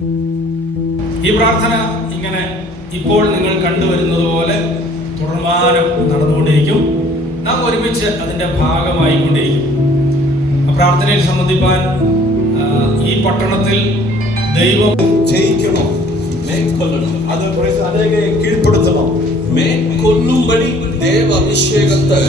ഈ പ്രാർത്ഥന ഇങ്ങനെ ഇപ്പോൾ നിങ്ങൾ കണ്ടുവരുന്നത് പോലെ തുടർമാനം നടന്നുകൊണ്ടിരിക്കും. നാം ഒരുമിച്ച് അതിൻ്റെ ഭാഗമായിക്കൊണ്ടിരിക്കും. പ്രാർത്ഥനയിൽ സംബന്ധിപ്പാൻ ഈ പട്ടണത്തിൽ ദൈവം ജയിക്കണോ, മേൽക്കൊല്ലണം, അതേ കീഴ്പ്പെടുത്തണം. മേൽക്കൊല്ലുംപടി ദൈവ അഭിഷേകത്തെ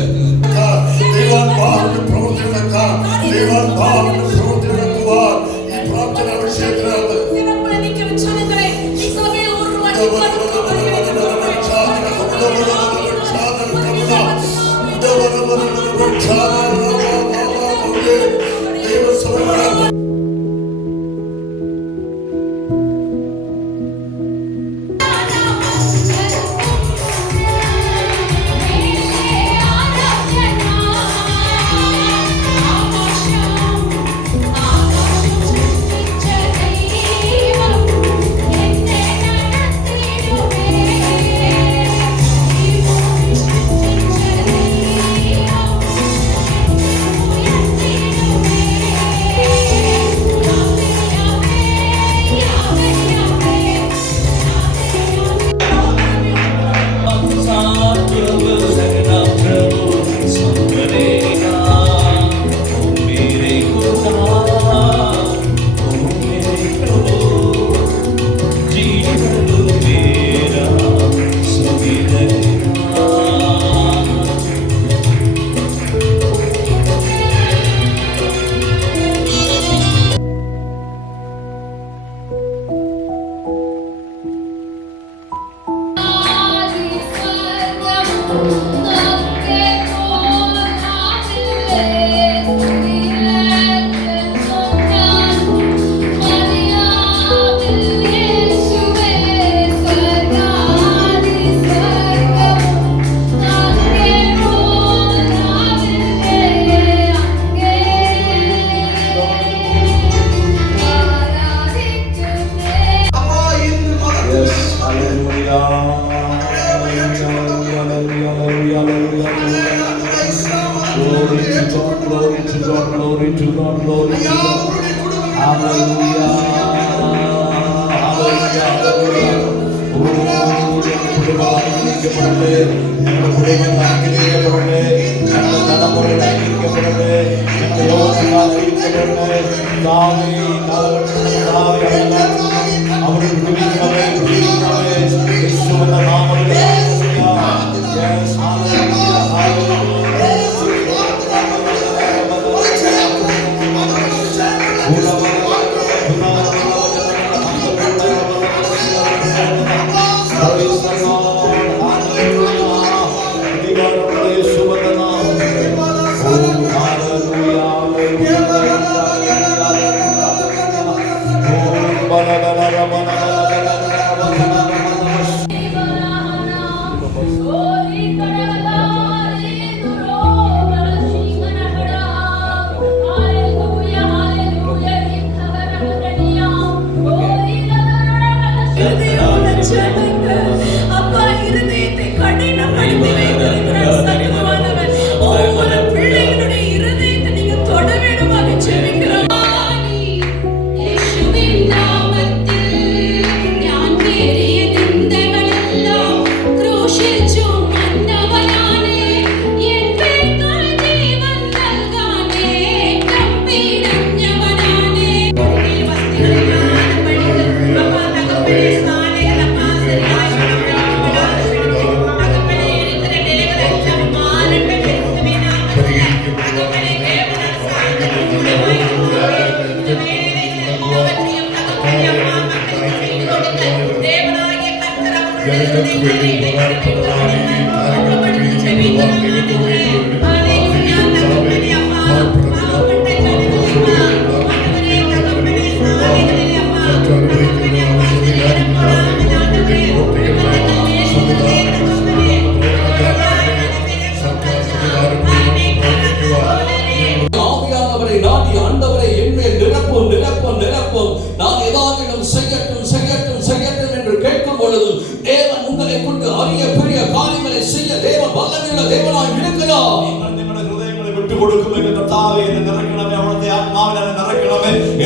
செய்யட்டும் என்று கேட்கும் பொழுது தேவன் உங்களை கொண்டு அரிய பெரிய காரியங்களை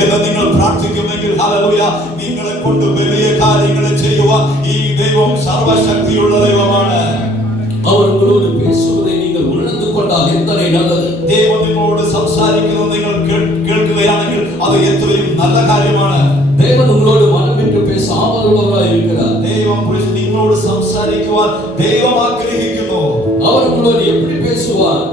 എന്ന് നിങ്ങൾ പ്രാർത്ഥിക്കുമെങ്കിൽ ഹല്ലേലൂയ, നിങ്ങളെ കൊണ്ട് വലിയ കാര്യങ്ങൾ ചെയ്യുവാൻ ഈ ദൈവം സർവശക്തിയുള്ള ദൈവമാണ്. அவர் உங்களோடு பேசுவதை நீங்கள் உணர்ந்து கொண்டால் எத்தனை நல்லது. ദൈവം നിങ്ങളോട് സംസാരിക്കുന്നത് നിങ്ങൾ കേൾക്കുകയാണെങ്കിൽ അത് എത്രയും നല്ല കാര്യമാണ്. தேவன் உங்களோடு மனம் விட்டு பேச ஆவலுள்ளவராய் இருக்கிறார். ദൈവം നിങ്ങളോട് സംസാരിക്കുവാൻ ദൈവം ആഗ്രഹിക്കുന്നു. அவர் உங்களோடு எப்படி பேசுவார்?